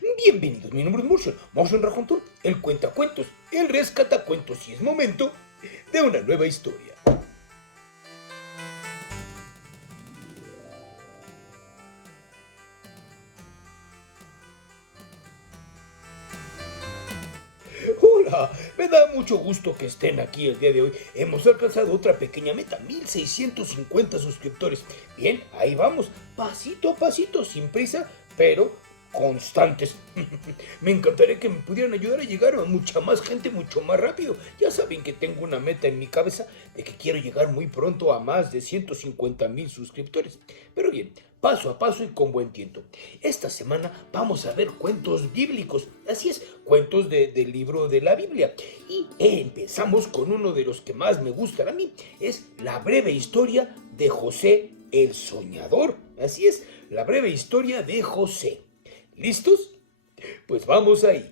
Bienvenidos, mi nombre es Motion Rajuntún, el cuentacuentos, el rescatacuentos y es momento de una nueva historia. Hola, me da mucho gusto que estén aquí el día de hoy. Hemos alcanzado otra pequeña meta, 1650 suscriptores. Bien, ahí vamos, pasito a pasito, sin prisa, pero constantes. Me encantaría que me pudieran ayudar a llegar a mucha más gente mucho más rápido. Ya saben que tengo una meta en mi cabeza de que quiero llegar muy pronto a más de 150,000 suscriptores. Pero bien, paso a paso y con buen tiento. Esta semana vamos a ver cuentos bíblicos, así es, cuentos del libro de la Biblia. Y empezamos con uno de los que más me gustan a mí, es la breve historia de José el Soñador. Así es, la breve historia de José. ¿Listos? Pues vamos ahí.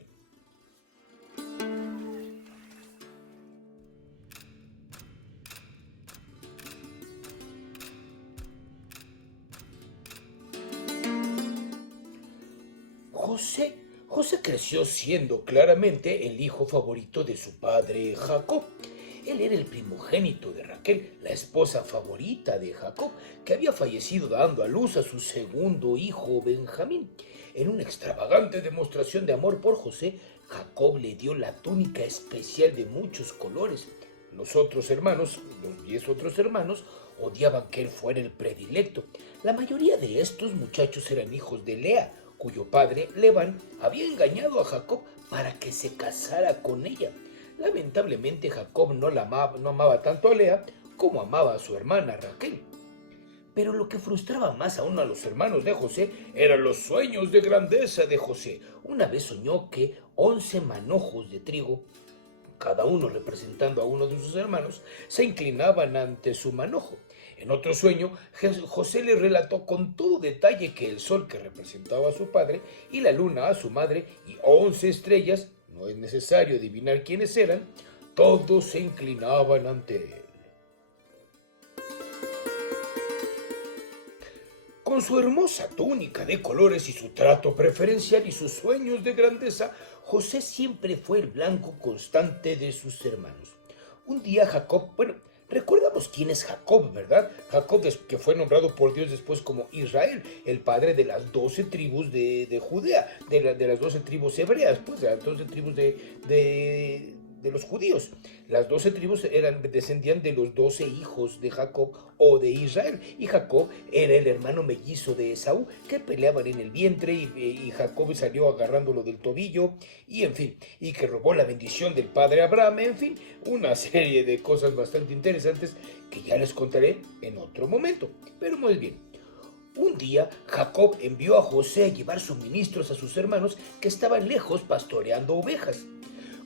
José creció siendo claramente el hijo favorito de su padre Jacob. Él era el primogénito de Raquel, la esposa favorita de Jacob, que había fallecido dando a luz a su segundo hijo Benjamín. En una extravagante demostración de amor por José, Jacob le dio la túnica especial de muchos colores. Los 10 otros hermanos, odiaban que él fuera el predilecto. La mayoría de estos muchachos eran hijos de Lea, cuyo padre, Labán, había engañado a Jacob para que se casara con ella. Lamentablemente Jacob no amaba tanto a Lea como amaba a su hermana Raquel. Pero lo que frustraba más aún a los hermanos de José eran los sueños de grandeza de José. Una vez soñó que 11 manojos de trigo, cada uno representando a uno de sus hermanos, se inclinaban ante su manojo. En otro sueño, José le relató con todo detalle que el sol, que representaba a su padre, y la luna a su madre, y 11 estrellas, no es necesario adivinar quiénes eran, todos se inclinaban ante él. Con su hermosa túnica de colores y su trato preferencial y sus sueños de grandeza, José siempre fue el blanco constante de sus hermanos. Un día recordamos quién es Jacob, ¿verdad? Jacob, que fue nombrado por Dios después como Israel, el padre de las 12 tribus de Judea, de las 12 tribus hebreas, pues de las 12 tribus de los judíos. Las 12 tribus descendían de los 12 hijos de Jacob o de Israel, y Jacob era el hermano mellizo de Esaú, que peleaban en el vientre, y Jacob salió agarrándolo del tobillo, y en fin, y que robó la bendición del padre Abraham, en fin, una serie de cosas bastante interesantes que ya les contaré en otro momento. Pero muy bien. Un día, Jacob envió a José a llevar suministros a sus hermanos que estaban lejos pastoreando ovejas.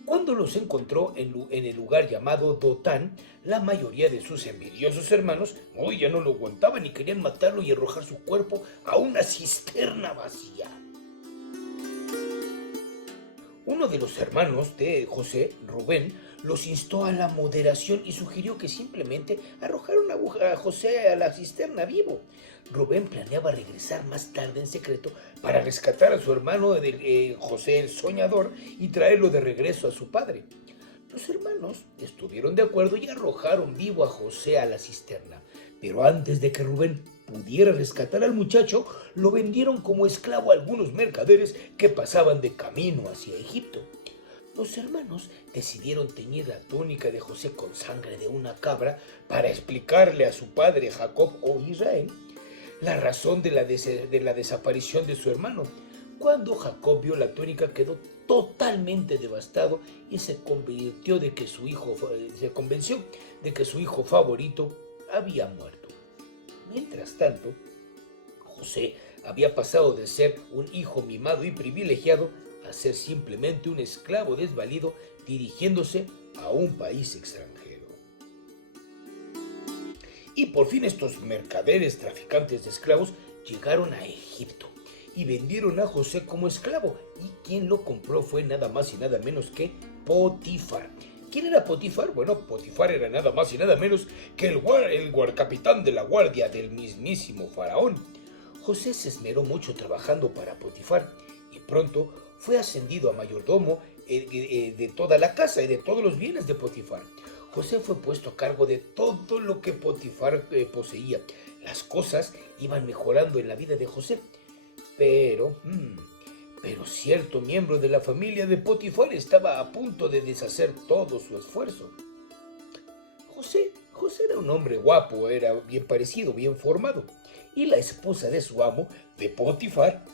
Cuando los encontró en el lugar llamado Dotán, la mayoría de sus envidiosos hermanos ya no lo aguantaban y querían matarlo y arrojar su cuerpo a una cisterna vacía. Uno de los hermanos de José, Rubén, los instó a la moderación y sugirió que simplemente arrojaran a José a la cisterna vivo. Rubén planeaba regresar más tarde en secreto para rescatar a su hermano José el Soñador y traerlo de regreso a su padre. Los hermanos estuvieron de acuerdo y arrojaron vivo a José a la cisterna, pero antes de que Rubén pudiera rescatar al muchacho, lo vendieron como esclavo a algunos mercaderes que pasaban de camino hacia Egipto. Los hermanos decidieron teñir la túnica de José con sangre de una cabra para explicarle a su padre Jacob o Israel la razón de la desaparición de su hermano. Cuando Jacob vio la túnica, quedó totalmente devastado y se convenció de que su hijo favorito había muerto. Mientras tanto, José había pasado de ser un hijo mimado y privilegiado a ser simplemente un esclavo desvalido dirigiéndose a un país extranjero. Y por fin estos mercaderes traficantes de esclavos llegaron a Egipto y vendieron a José como esclavo, y quien lo compró fue nada más y nada menos que Potifar. ¿Quién era Potifar? Bueno, Potifar era nada más y nada menos que el capitán de la guardia del mismísimo faraón. José se esmeró mucho trabajando para Potifar, y pronto fue ascendido a mayordomo de toda la casa y de todos los bienes de Potifar. José fue puesto a cargo de todo lo que Potifar poseía. Las cosas iban mejorando en la vida de José, pero cierto miembro de la familia de Potifar estaba a punto de deshacer todo su esfuerzo. José era un hombre guapo, era bien parecido, bien formado, y la esposa de su amo, de Potifar,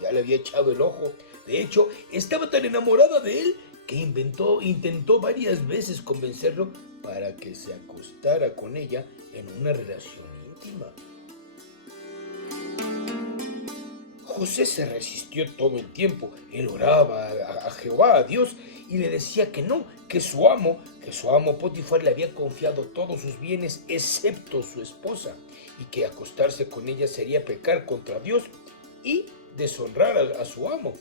ya le había echado el ojo. De hecho, estaba tan enamorada de él que intentó varias veces convencerlo para que se acostara con ella en una relación íntima. José se resistió todo el tiempo. Él oraba a Jehová, a Dios, y le decía que no, que su amo Potifar le había confiado todos sus bienes excepto su esposa, y que acostarse con ella sería pecar contra Dios y deshonrar a su amo.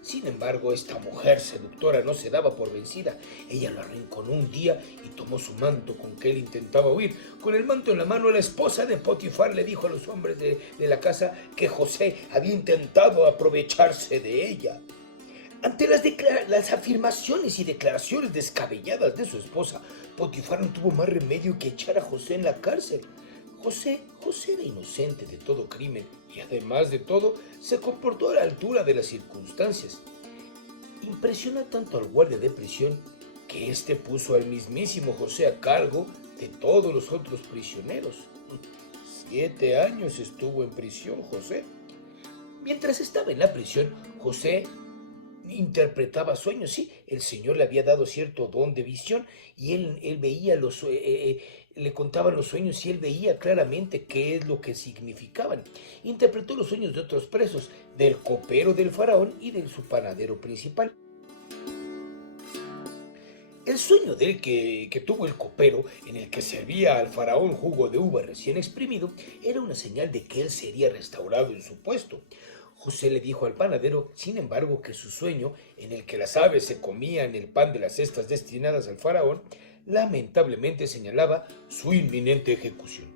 Sin embargo, esta mujer seductora no se daba por vencida. Ella lo arrinconó un día y tomó su manto con que él intentaba huir. Con el manto en la mano, la esposa de Potifar le dijo a los hombres de la casa que José había intentado aprovecharse de ella. Ante las afirmaciones y declaraciones descabelladas de su esposa, Potifar no tuvo más remedio que echar a José en la cárcel. José era inocente de todo crimen y además de todo se comportó a la altura de las circunstancias. Impresionó tanto al guardia de prisión que éste puso al mismísimo José a cargo de todos los otros prisioneros. 7 años estuvo en prisión José. Mientras estaba en la prisión, José interpretaba sueños. Sí, el Señor le había dado cierto don de visión y él veía le contaban los sueños y él veía claramente qué es lo que significaban. Interpretó los sueños de otros presos, del copero del faraón y de su panadero principal. El sueño que tuvo el copero, en el que servía al faraón jugo de uva recién exprimido, era una señal de que él sería restaurado en su puesto. José le dijo al panadero, sin embargo, que su sueño, en el que las aves se comían el pan de las cestas destinadas al faraón, lamentablemente señalaba su inminente ejecución.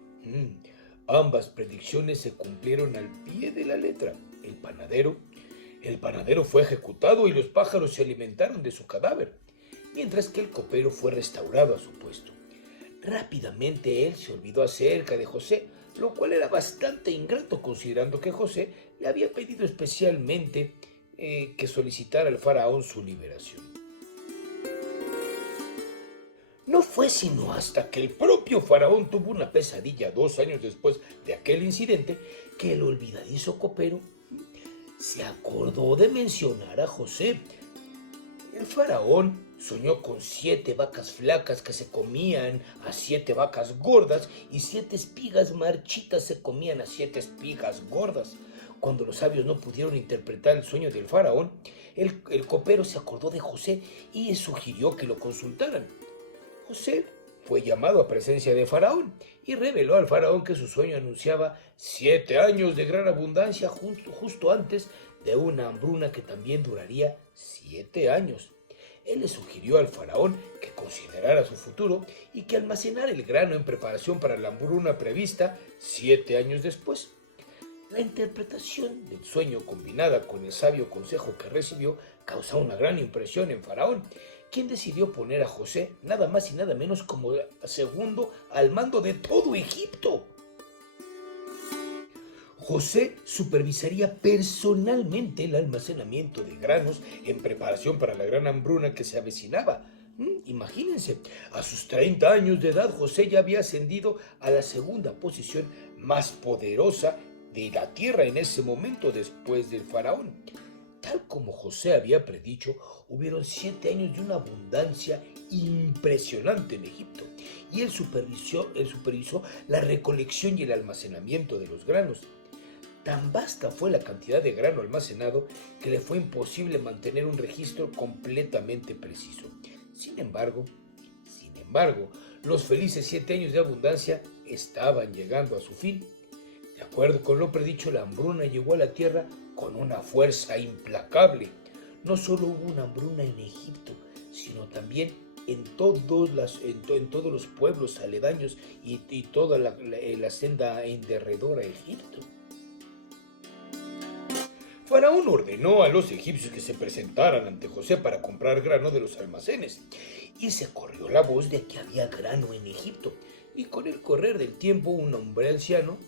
Ambas predicciones se cumplieron al pie de la letra. El panadero fue ejecutado y los pájaros se alimentaron de su cadáver, mientras que el copero fue restaurado a su puesto. Rápidamente él se olvidó acerca de José, lo cual era bastante ingrato considerando que José le había pedido especialmente que solicitara al faraón su liberación. No fue sino hasta que el propio faraón tuvo una pesadilla 2 años después de aquel incidente que el olvidadizo copero se acordó de mencionar a José. El faraón soñó con 7 vacas flacas que se comían a 7 vacas gordas y 7 espigas marchitas se comían a 7 espigas gordas. Cuando los sabios no pudieron interpretar el sueño del faraón, el copero se acordó de José y sugirió que lo consultaran. José fue llamado a presencia de Faraón y reveló al Faraón que su sueño anunciaba 7 años de gran abundancia justo antes de una hambruna que también duraría 7 años. Él le sugirió al Faraón que considerara su futuro y que almacenara el grano en preparación para la hambruna prevista 7 años después. La interpretación del sueño combinada con el sabio consejo que recibió causó una gran impresión en Faraón, quien decidió poner a José nada más y nada menos como segundo al mando de todo Egipto. José supervisaría personalmente el almacenamiento de granos en preparación para la gran hambruna que se avecinaba. Imagínense, a sus 30 años de edad, José ya había ascendido a la segunda posición más poderosa de la tierra en ese momento después del faraón. Tal como José había predicho, hubieron 7 años de una abundancia impresionante en Egipto, y él supervisó la recolección y el almacenamiento de los granos. Tan vasta fue la cantidad de grano almacenado que le fue imposible mantener un registro completamente preciso. Sin embargo, los felices 7 años de abundancia estaban llegando a su fin. De acuerdo con lo predicho, la hambruna llegó a la tierra con una fuerza implacable. No solo hubo una hambruna en Egipto, sino también en todos los pueblos aledaños y toda la senda en derredor a Egipto. Faraón ordenó a los egipcios que se presentaran ante José para comprar grano de los almacenes, y se corrió la voz de que había grano en Egipto. Y con el correr del tiempo, un hombre anciano,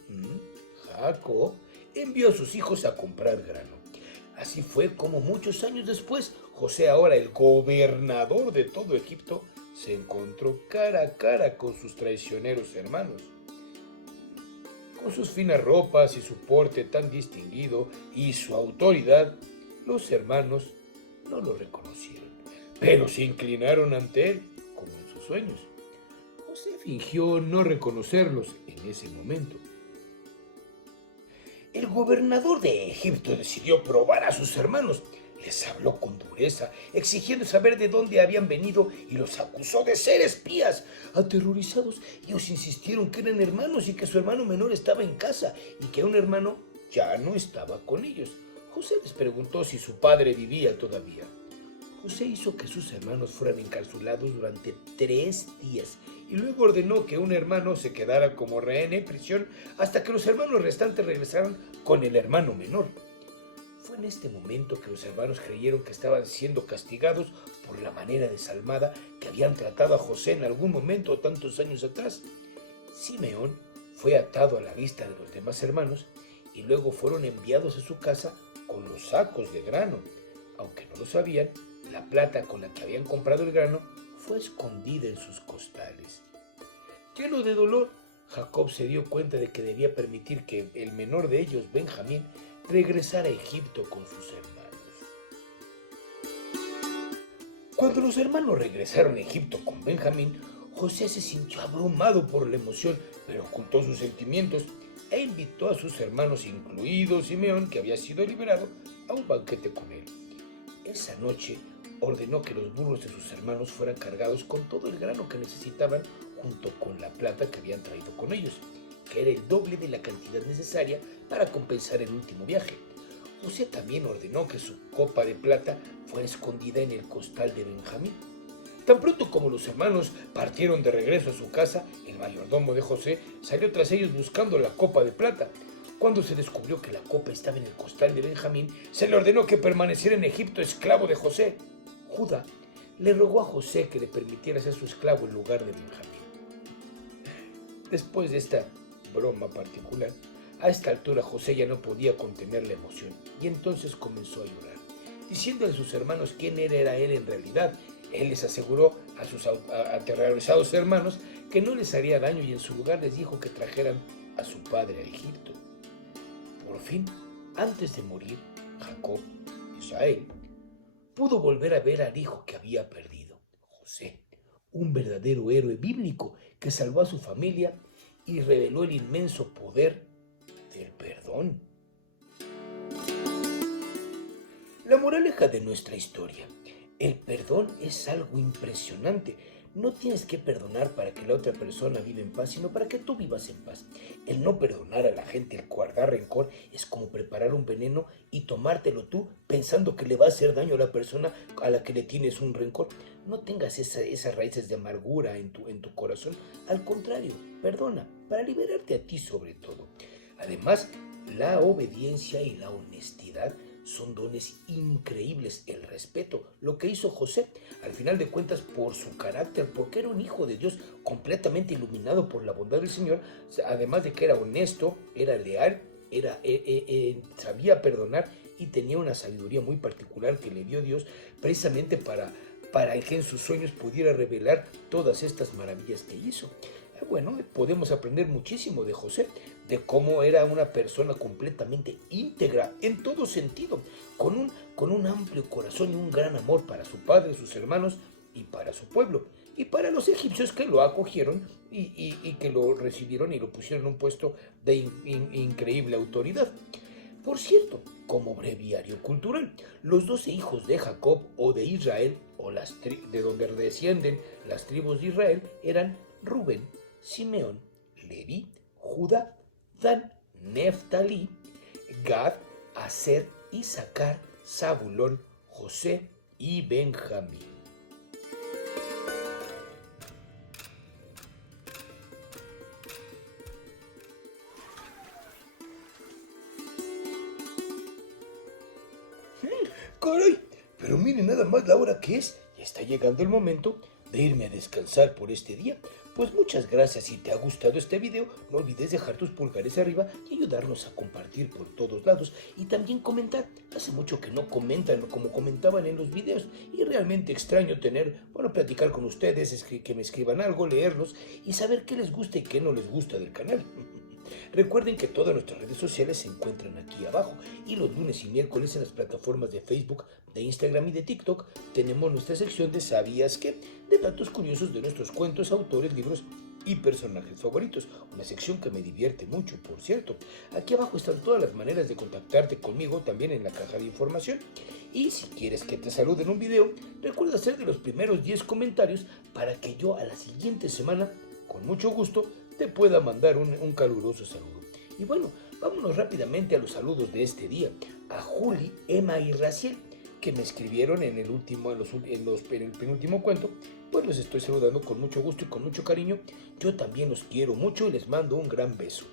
Jacob, envió a sus hijos a comprar grano. Así fue como muchos años después, José, ahora el gobernador de todo Egipto, se encontró cara a cara con sus traicioneros hermanos. Con sus finas ropas y su porte tan distinguido y su autoridad, los hermanos no lo reconocieron, pero se inclinaron ante él como en sus sueños. José fingió no reconocerlos en ese momento. El gobernador de Egipto decidió probar a sus hermanos. Les habló con dureza, exigiendo saber de dónde habían venido y los acusó de ser espías. Aterrorizados, ellos insistieron que eran hermanos y que su hermano menor estaba en casa y que un hermano ya no estaba con ellos. José les preguntó si su padre vivía todavía. José hizo que sus hermanos fueran encarcelados durante 3 días y luego ordenó que un hermano se quedara como rehén en prisión hasta que los hermanos restantes regresaran con el hermano menor. Fue en este momento que los hermanos creyeron que estaban siendo castigados por la manera desalmada que habían tratado a José en algún momento tantos años atrás. Simeón fue atado a la vista de los demás hermanos y luego fueron enviados a su casa con los sacos de grano. Aunque no lo sabían, la plata con la que habían comprado el grano fue escondida en sus costales. Lleno de dolor, Jacob se dio cuenta de que debía permitir que el menor de ellos, Benjamín, regresara a Egipto con sus hermanos. Cuando los hermanos regresaron a Egipto con Benjamín, José se sintió abrumado por la emoción, pero ocultó sus sentimientos e invitó a sus hermanos, incluido Simeón, que había sido liberado, a un banquete con él. Esa noche ordenó que los burros de sus hermanos fueran cargados con todo el grano que necesitaban junto con la plata que habían traído con ellos, que era el doble de la cantidad necesaria para compensar el último viaje. José también ordenó que su copa de plata fuera escondida en el costal de Benjamín. Tan pronto como los hermanos partieron de regreso a su casa, el mayordomo de José salió tras ellos buscando la copa de plata. Cuando se descubrió que la copa estaba en el costal de Benjamín, se le ordenó que permaneciera en Egipto esclavo de José. Judá le rogó a José que le permitiera ser su esclavo en lugar de Benjamín. Después de esta broma particular, a esta altura José ya no podía contener la emoción y entonces comenzó a llorar, diciéndole a sus hermanos quién era él en realidad. Él les aseguró a sus aterrorizados hermanos que no les haría daño y en su lugar les dijo que trajeran a su padre a Egipto. Por fin, antes de morir, Jacob, Israel, pudo volver a ver al hijo que había perdido, José, un verdadero héroe bíblico que salvó a su familia y reveló el inmenso poder del perdón. La moraleja de nuestra historia: el perdón es algo impresionante. No tienes que perdonar para que la otra persona viva en paz, sino para que tú vivas en paz. El no perdonar a la gente, el guardar rencor, es como preparar un veneno y tomártelo tú pensando que le va a hacer daño a la persona a la que le tienes un rencor. No tengas esas raíces de amargura en tu corazón. Al contrario, perdona, para liberarte a ti sobre todo. Además, la obediencia y la honestidad son dones increíbles. El respeto, lo que hizo José, al final de cuentas, por su carácter, porque era un hijo de Dios completamente iluminado por la bondad del Señor, además de que era honesto, era leal, sabía perdonar y tenía una sabiduría muy particular que le dio Dios precisamente para que en sus sueños pudiera revelar todas estas maravillas que hizo. Bueno, podemos aprender muchísimo de José, de cómo era una persona completamente íntegra en todo sentido, con un amplio corazón y un gran amor para su padre, sus hermanos y para su pueblo, y para los egipcios que lo acogieron y que lo recibieron y lo pusieron en un puesto de increíble autoridad. Por cierto, como breviario cultural, los 12 hijos de Jacob o de Israel, o de donde descienden las tribus de Israel, eran Rubén, Simeón, Leví, Judá, Dan, Neftalí, Gad, Aser, Isaacar, Zabulón, José y Benjamín. Caray, pero miren nada más la hora que es. Ya está llegando el momento de irme a descansar por este día. Pues muchas gracias. Si te ha gustado este video, no olvides dejar tus pulgares arriba y ayudarnos a compartir por todos lados. Y también comentar. Hace mucho que no comentan como comentaban en los videos. Y realmente extraño platicar con ustedes, que me escriban algo, leerlos y saber qué les gusta y qué no les gusta del canal. Recuerden que todas nuestras redes sociales se encuentran aquí abajo y los lunes y miércoles en las plataformas de Facebook, de Instagram y de TikTok tenemos nuestra sección de ¿Sabías qué? De datos curiosos de nuestros cuentos, autores, libros y personajes favoritos. Una sección que me divierte mucho, por cierto. Aquí abajo están todas las maneras de contactarte conmigo, también en la caja de información. Y si quieres que te salude en un video, recuerda ser de los primeros 10 comentarios para que yo a la siguiente semana, con mucho gusto, te pueda mandar un caluroso saludo. Y bueno, vámonos rápidamente a los saludos de este día. A Juli, Emma y Raciel, que me escribieron en el penúltimo cuento, pues los estoy saludando con mucho gusto y con mucho cariño. Yo también los quiero mucho y les mando un gran beso.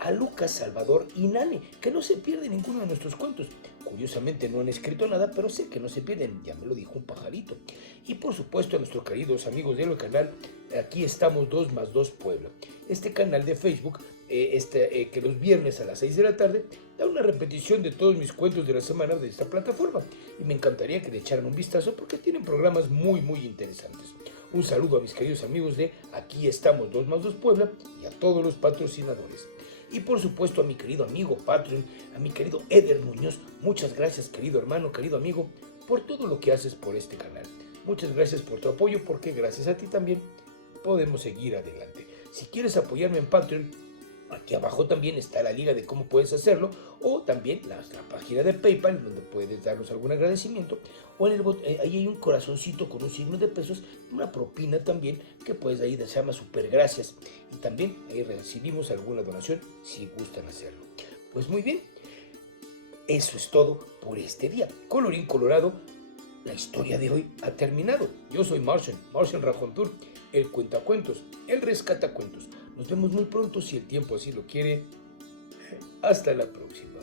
A Lucas, Salvador y Nane, que no se pierden ninguno de nuestros cuentos. Curiosamente no han escrito nada, pero sé que no se pierden, ya me lo dijo un pajarito. Y por supuesto a nuestros queridos amigos del canal, aquí estamos 2+2 Puebla. Este canal de Facebook, que los viernes a las 6 de la tarde, da una repetición de todos mis cuentos de la semana de esta plataforma. Y me encantaría que le echaran un vistazo porque tienen programas muy interesantes. Un saludo a mis queridos amigos de Aquí estamos 2+2 Puebla y a todos los patrocinadores. Y por supuesto a mi querido amigo Patreon, a mi querido Eder Muñoz. Muchas gracias, querido hermano, querido amigo, por todo lo que haces por este canal. Muchas gracias por tu apoyo, porque gracias a ti también podemos seguir adelante. Si quieres apoyarme en Patreon, aquí abajo también está la liga de cómo puedes hacerlo, o también la página de PayPal, donde puedes darnos algún agradecimiento, o ahí hay un corazoncito con un signo de pesos, una propina también, que puedes ahí, se llama super gracias, y también ahí recibimos alguna donación, si gustan hacerlo. Pues muy bien, eso es todo por este día. Colorín colorado, la historia de hoy ha terminado. Yo soy Martian Rajontur, el cuentacuentos, el rescatacuentos. Nos vemos muy pronto si el tiempo así lo quiere. Hasta la próxima.